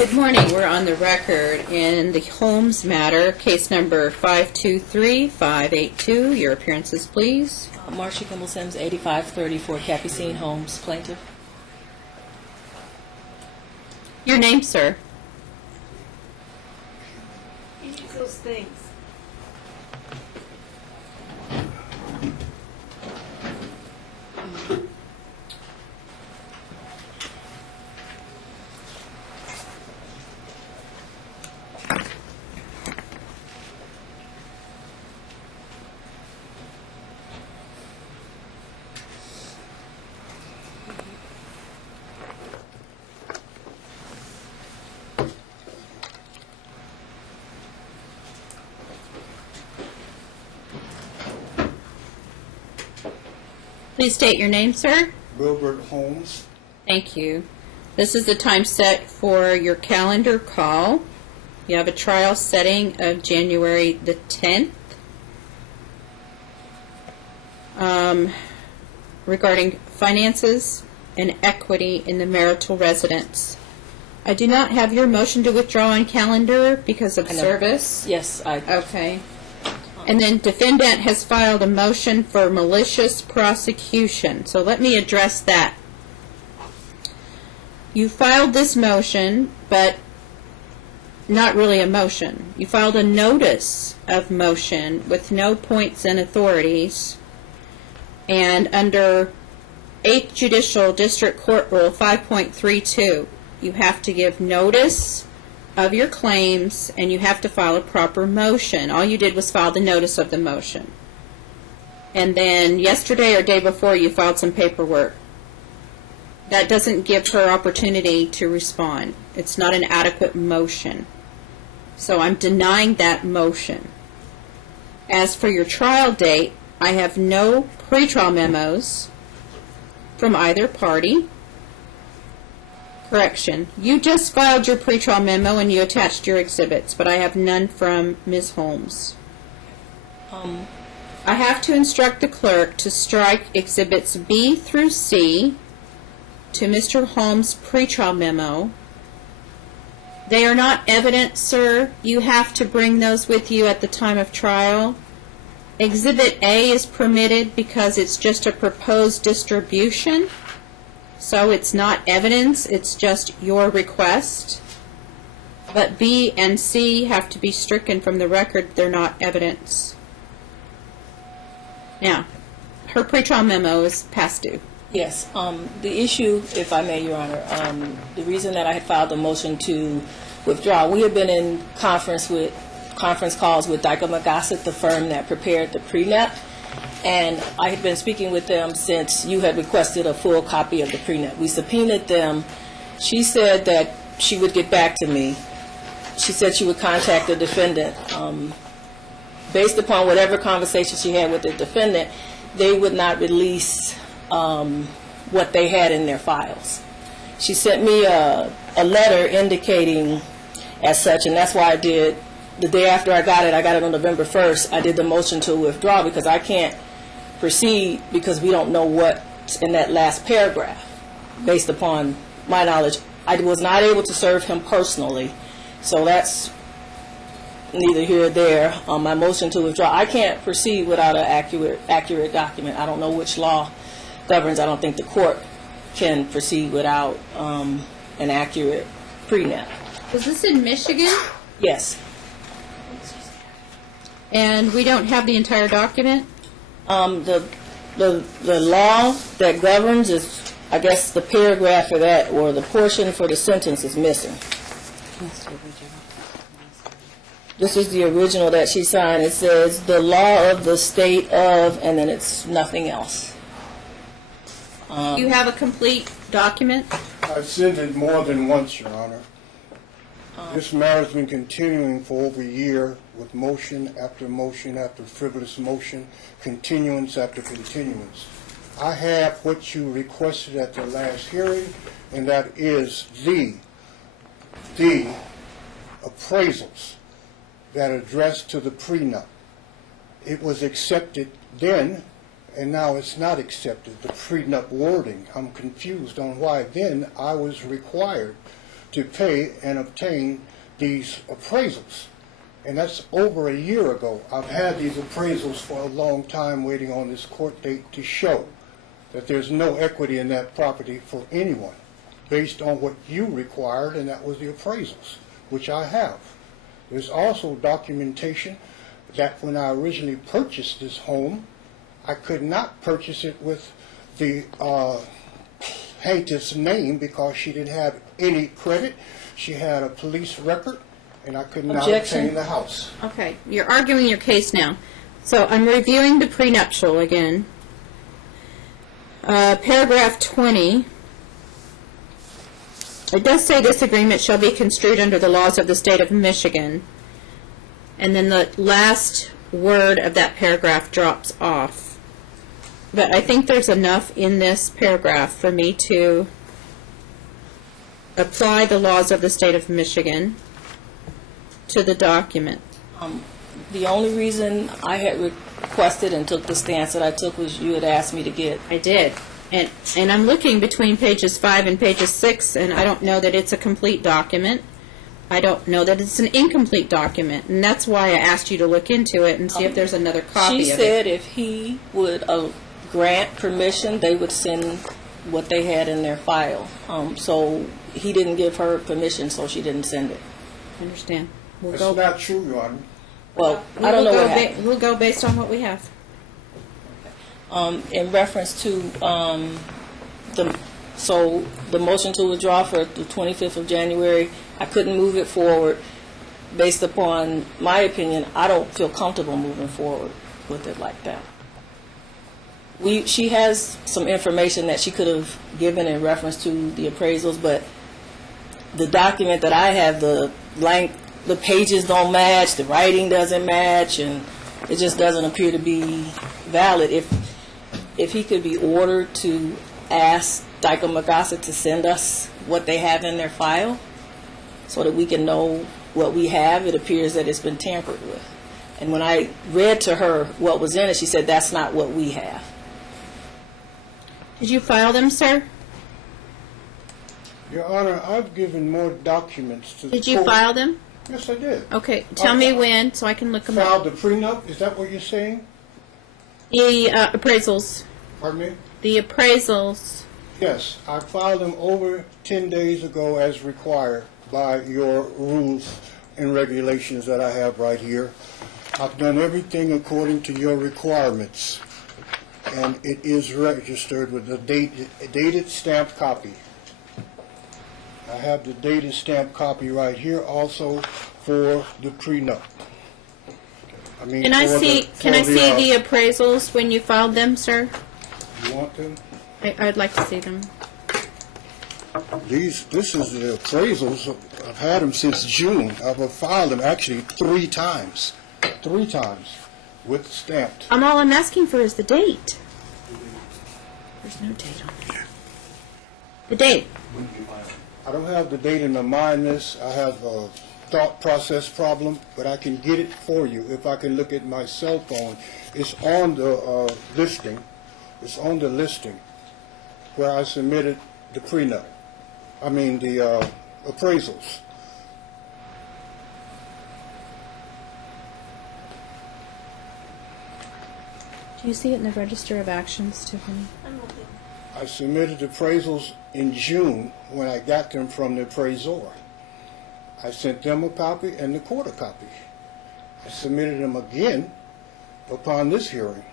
Good morning. We're on the record in the Holmes matter, case number 523582. Your appearances, please. Marcia Kimball Sims, 8534 Capucine Holmes, plaintiff. Your name, sir? Those things. Please state your name, sir. Wilbert Holmes. Thank you. This is the time set for your calendar call. You have a trial setting of January the 10th regarding finances and equity in the marital residence. I do not have your motion to withdraw on calendar because of service. Yes, Okay. And then defendant has filed a motion for malicious prosecution. So let me address that. You filed this motion, but not really a motion. You filed a notice of motion with no points and authorities. And under 8th Judicial District Court Rule 5.32, you have to give notice of your claims, and you have to file a proper motion. All you did was file the notice of the motion. And then yesterday or day before, you filed some paperwork. That doesn't give her opportunity to respond. It's not an adequate motion. So I'm denying that motion. As for your trial date, I have no pretrial memos from either party. Correction. You just filed your pretrial memo and you attached your exhibits, but I have none from Ms. Holmes. I have to instruct the clerk to strike exhibits B through C to Mr. Holmes' pretrial memo. They are not evidence, sir. You have to bring those with you at the time of trial. Exhibit A is permitted because it's just a proposed distribution. So it's not evidence, it's just your request. But B and C have to be stricken from the record. They're not evidence. Now, her pretrial memo is past due. yes. The issue, if I may, Your Honor, the reason that I had filed the motion to withdraw, we had been in conference calls with Dyke & McGossett, the firm that prepared the prenup. And I had been speaking with them since you had requested a full copy of the prenup. We subpoenaed them. She said that she would get back to me. She said she would contact the defendant. Based upon whatever conversation she had with the defendant, they would not release what they had in their files. She sent me a letter indicating as such, and that's why I did, the day after I got it on November 1st, I did the motion to withdraw because I can't proceed because we don't know what's in that last paragraph. Based upon my knowledge, I was not able to serve him personally, so that's neither here nor there. My motion to withdraw, I can't proceed without an accurate document. I don't know which law governs. I don't think the court can proceed without an accurate prenup. Was this in Michigan? Yes. And we don't have the entire document? The law that governs is, I guess, the paragraph for that, or the portion for the sentence is missing. This is the original that she signed. It says, the law of the state of, and then it's nothing else. Do you have a complete document? I've sent it more than once, Your Honor. This matter has been continuing for over a year with motion after frivolous motion, continuance after continuance. I have what you requested at the last hearing, and that is the appraisals that addressed to the prenup. It was accepted then, and now it's not accepted, the prenup wording. I'm confused on why then I was required to pay and obtain these appraisals. And that's over a year ago. I've had these appraisals for a long time waiting on this court date to show that there's no equity in that property for anyone based on what you required, and that was the appraisals, which I have. There's also documentation that when I originally purchased this home, I could not purchase it with the plaintiff's name because she didn't have any credit. She had a police record, and I could not obtain the house. Okay, you're arguing your case now. So I'm reviewing the prenuptial again. Paragraph 20. It does say this agreement shall be construed under the laws of the state of Michigan. And then the last word of that paragraph drops off. But I think there's enough in this paragraph for me to apply the laws of the state of Michigan to the document. The only reason I had requested and took the stance that I took was you had asked me to get. I did. And I'm looking between pages 5 and pages 6, and I don't know that it's a complete document. I don't know that it's an incomplete document, and that's why I asked you to look into it and see if there's another copy of it. She said if he would grant permission, they would send what they had in their file. So he didn't give her permission, so she didn't send it. I understand. It's not true, Your Honor. Well, I don't know what happened. We'll go based on what we have. In reference to the motion to withdraw for the 25th of January, I couldn't move it forward based upon my opinion. I don't feel comfortable moving forward with it like that. She has some information that she could have given in reference to the appraisals, but the document that I have, the pages don't match, the writing doesn't match, and it just doesn't appear to be valid. If he could be ordered to ask Dyke Magassa to send us what they have in their file so that we can know what we have, it appears that it's been tampered with. And when I read to her what was in it, she said that's not what we have. Did you file them, sir? Your Honor, I've given more documents to the court. Did you file them? Yes, I did. Okay, tell me when so I can look them up. Filed the prenup? Is that what you're saying? The appraisals. Pardon me? The appraisals. Yes, I filed them over 10 days ago as required by your rules and regulations that I have right here. I've done everything according to your requirements, and it is registered with a dated stamped copy. I have the dated stamped copy right here also for the prenup. Can I see the appraisals when you filed them, sir? You want them? I'd like to see them. This is the appraisals. I've had them since June. I've filed them actually 3 times. 3 times with stamped. All I'm asking for is the date. There's no date on there. The date. I don't have the date in my mind, miss. I have a thought process problem, but I can get it for you if I can look at my cell phone. It's on the listing. It's on the listing where I submitted the prenup. I mean the appraisals. Do you see it in the Register of Actions, Tiffany? I submitted appraisals in June when I got them from the appraisor. I sent them a copy and the court a copy. I submitted them again upon this hearing.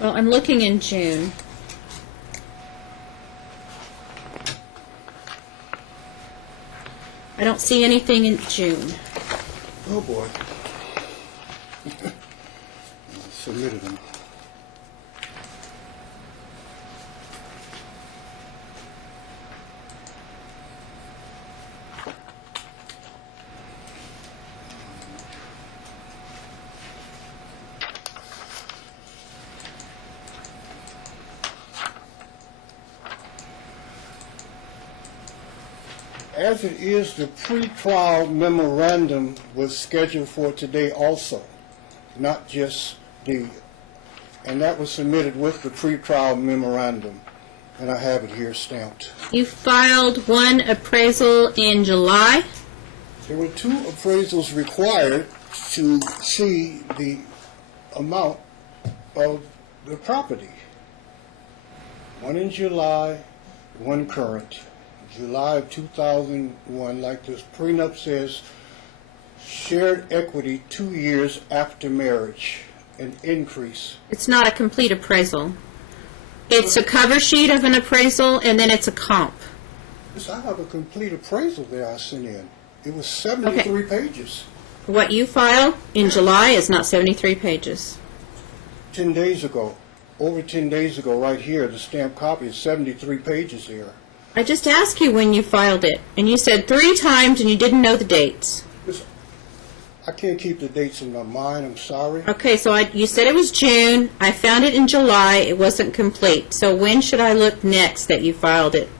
Well, I'm looking in June. I don't see anything in June. Oh boy. I submitted them. As it is, the pretrial memorandum was scheduled for today also, not just and that was submitted with the pretrial memorandum, and I have it here stamped. You filed one appraisal in July. There were 2 appraisals required to see the amount of the property. One in July, one current. July of 2001, like this prenup says, shared equity 2 years after marriage, an increase. It's not a complete appraisal. It's a cover sheet of an appraisal, and then it's a comp. Yes, I have a complete appraisal there I sent in. It was 73 pages. What you filed in July is not 73 pages. 10 days ago, over 10 days ago, right here, the stamped copy is 73 pages there. I just asked you when you filed it, and you said 3 times and you didn't know the dates. I can't keep the dates in my mind, I'm sorry. Okay, so you said it was June. I found it in July. It wasn't complete. So when should I look next that you filed it?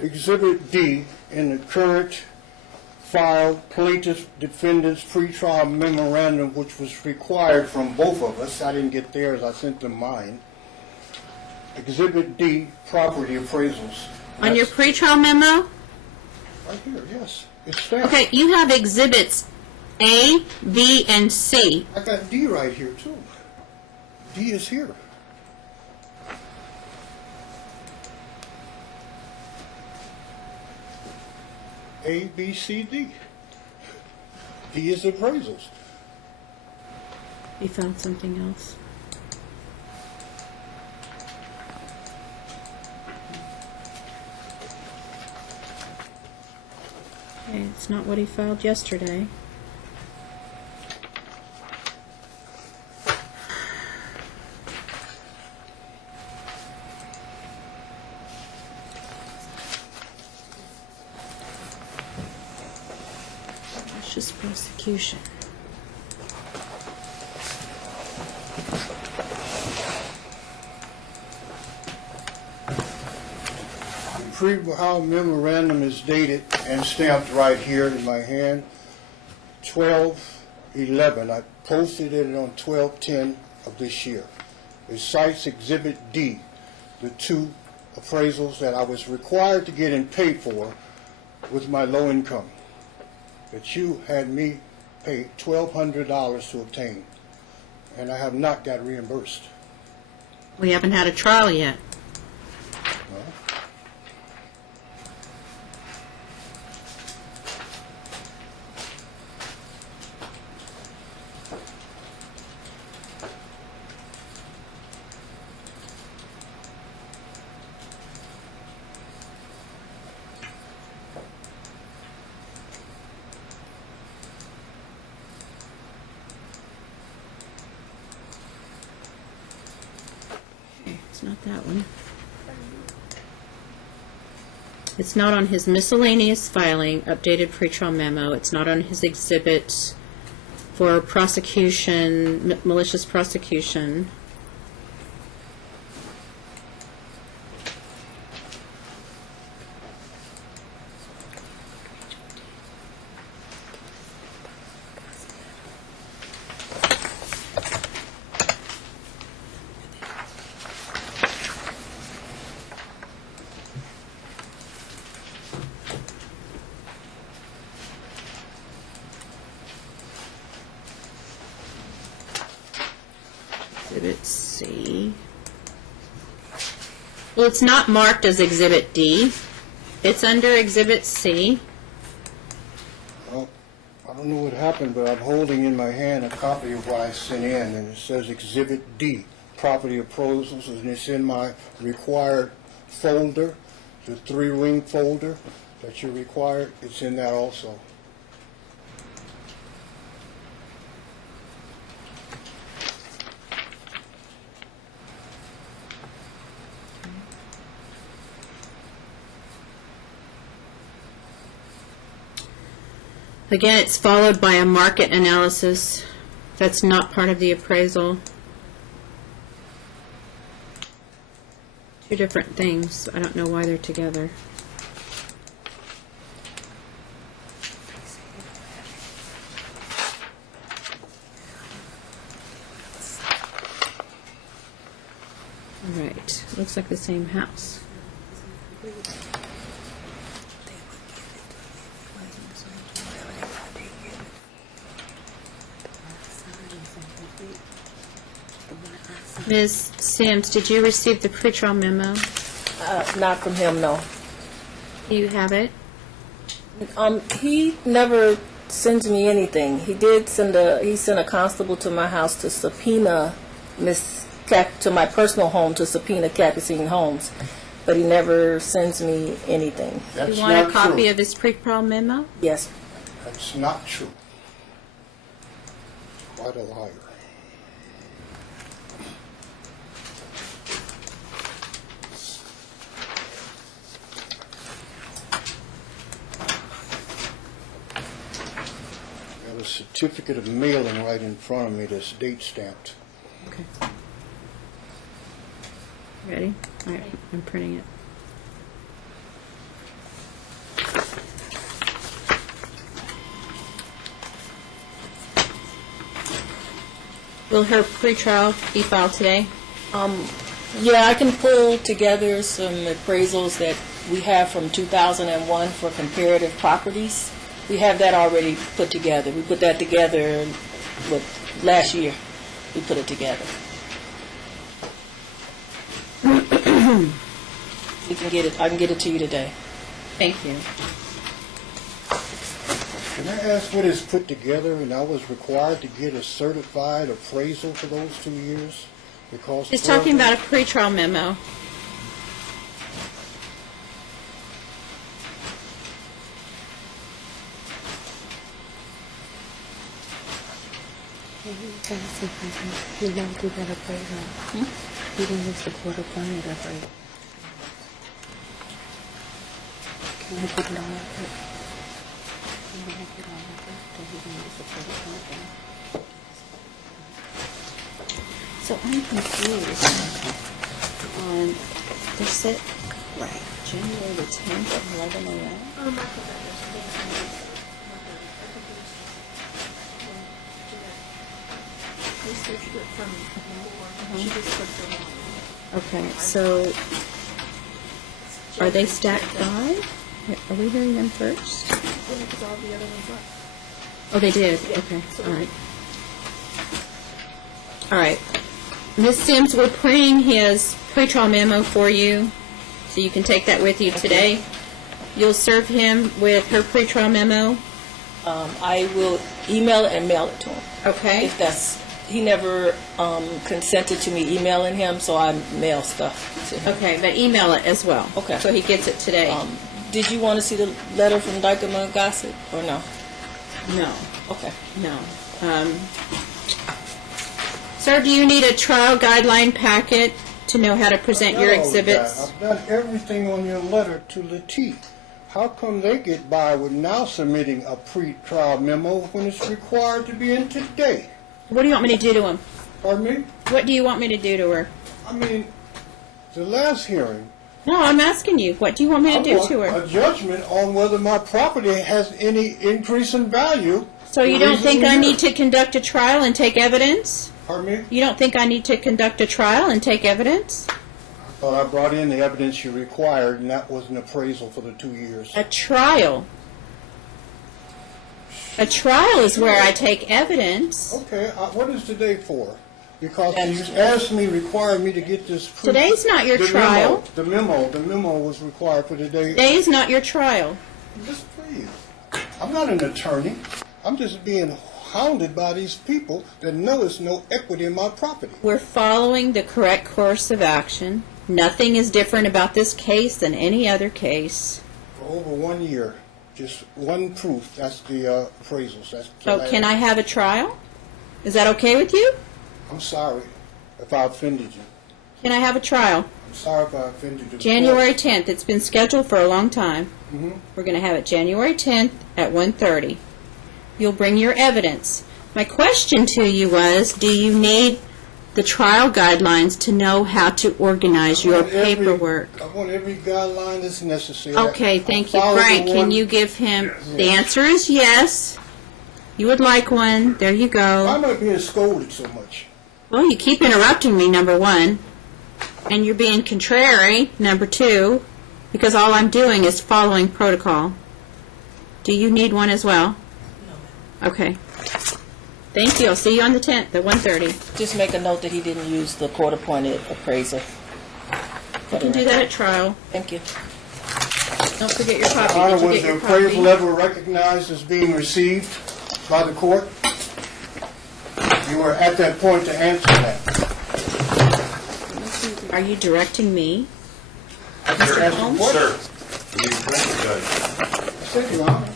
Exhibit D in the current filed plaintiff defendant's pretrial memorandum, which was required from both of us. I didn't get theirs, I sent them mine. Exhibit D, property appraisals. On your pretrial memo? Right here, yes. It's stamped. Okay, you have exhibits A, B, and C. I got D right here, too. D is here. A, B, C, D. D is appraisals. You found something else? Okay, it's not what he filed yesterday. Malicious prosecution. The pre-trial memorandum is dated and stamped right here in my hand, 12/11. I posted it on 12/10 of this year. It cites Exhibit D, the 2 appraisals that I was required to get and pay for with my low income, that you had me pay $1,200 to obtain, and I have not got reimbursed. We haven't had a trial yet. No? It's not that one. It's not on his miscellaneous filing, updated pretrial memo. It's not on his exhibits for prosecution, malicious prosecution. Exhibit C. Well, it's not marked as Exhibit D. It's under Exhibit C. Well, I don't know what happened, but I'm holding in my hand a copy of what I sent in, and it says Exhibit D, property appraisals, and it's in my required folder, the 3-ring folder that you're required. It's in that also. Again, it's followed by a market analysis. That's not part of the appraisal. Two different things. I don't know why they're together. All right. Looks like the same house. Ms. Sims, did you receive the pretrial memo? Not from him, no. Do you have it? He never sends me anything. He sent a constable to my house to subpoena to my personal home to subpoena Capucine Holmes, but he never sends me anything. That's You want not a copy true. of his pretrial memo? Yes. That's not true. Quite a liar. I have a certificate of mailing right in front of me that's date stamped. Okay. Ready? All right, I'm printing it. Will her pretrial be filed today? Yeah, I can pull together some appraisals that we have from 2001 for comparative properties. We have that already put together. We put that together last year. We put it together. You can get it. I can get it to you today. Thank you. Can I ask what is put together, and I was required to get a certified appraisal for those 2 years? Because He's talking about a pretrial memo. He didn't do that appraisal. He didn't use the court appointed appraisal. Can I put it on record? Can I put it on record that he didn't use the court appointed? So I'm confused on, they said, right, January the 10th at 11 a.m.? Okay, so are they stacked five? Are we hearing them first? Oh, they did? Okay, all right. All right. Ms. Sims, we're printing his pretrial memo for you, so you can take that with you today. You'll serve him with her pretrial memo. I will email it and mail it to him. Okay. He never consented to me emailing him, so I mail stuff to him. Okay, but email it as well. Okay. So he gets it today. Did you want to see the letter from Dykema Gossett or no? No, Okay. no. Sir, do you need a trial guideline packet to know how to present your I've done all of that. exhibits? I've done everything on your letter to the T. How come they get by with now submitting a pre-trial memo when it's required to be in today? What do you want me to do to him? Pardon me? What do you want me to do to her? I mean, the last hearing, No, I'm asking you. What do you want me to do to I want her? a judgment on whether my property has any increase in value. So you don't think I need to? to conduct a trial and take evidence? Pardon me? You don't think I need to conduct a trial and take evidence? I thought I brought in the evidence you required, and that was an appraisal for the 2 years. A trial. A trial is where I take evidence. Okay, what is today for? Because you asked me, required me to get this proof. Today's not your trial. The memo was required for today. Today is not your trial. Just please. I'm not an attorney. I'm just being hounded by these people that know there's no equity in my property. We're following the correct course of action. Nothing is different about this case than any other case. For over 1 year, just one proof, that's the appraisals. That's the So last. can I have a trial? Is that okay with you? I'm sorry if I offended you. Can I have a trial? I'm sorry if I offended you. January 10th. It's been scheduled for a long time. Mm-hmm. We're going to have it January 10th at 1:30. you'll bring your evidence. My question to you was, do you need the trial guidelines to know how to organize your paperwork? I want every guideline that's necessary. Okay, thank you. I'll follow the Frank, can one- you give him, the answer is yes. You would like one, there you Why go. am I being scolded so much? Well, you keep interrupting me, number one, and you're being contrary, number two, because all I'm doing is following protocol. Do you need one as well? No. Okay. Thank you. I'll see you on the 10th at 1:30. Just make a note that he didn't use the court-appointed appraiser. You can do that at trial. Thank you. Don't forget your copy. Honor, Did you was get the your appraisal copy? ever recognized as being received by the court? You were at that point to answer that. Are you directing me? Mr. Holmes? Sir, you correct, Judge. Thank you, Honor.